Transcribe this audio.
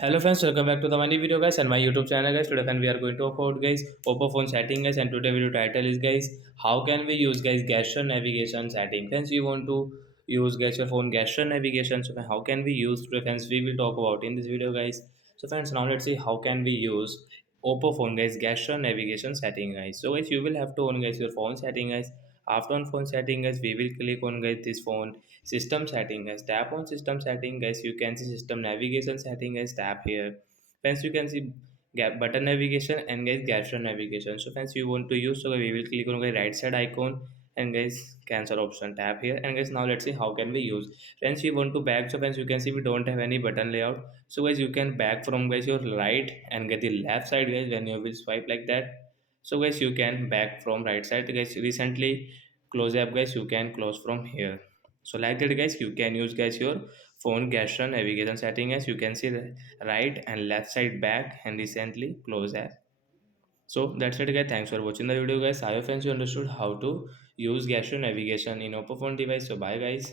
Hello friends, welcome back to the money video guys and my YouTube channel guys. Today friend we are going to talk about guys Oppo phone setting guys, and today video title is guys how can we use guys gesture navigation setting. Friends, we want to use guys your phone gesture navigation. So how can we use today friends we will talk about in this video guys. So friends, now let's see how can we use Oppo phone guys gesture navigation setting guys. So guys, you will have to on guys your phone setting guys. After on phone setting guys, we will click on guys this phone system setting guys. Tap on system setting guys, you can see system navigation setting guys. Tap here. Friends, you can see gap button navigation and guys gesture navigation. So friends, you want to use, so we will click on the right side icon and guys cancel option. Tap here. And guys, now let's see how can we use. Friends, you want to back. So friends, you can see we don't have any button layout. So guys, you can back from guys your right and get the left side guys when you will swipe like that. So guys, you can back from right side guys. Recently close app guys, you can close from here. So like that guys, you can use guys your phone gesture navigation setting. As you can see the right and left side back and recently close app. So that's it guys, thanks for watching the video guys. I hope friends you understood how to use gesture navigation in Oppo phone device. So bye guys.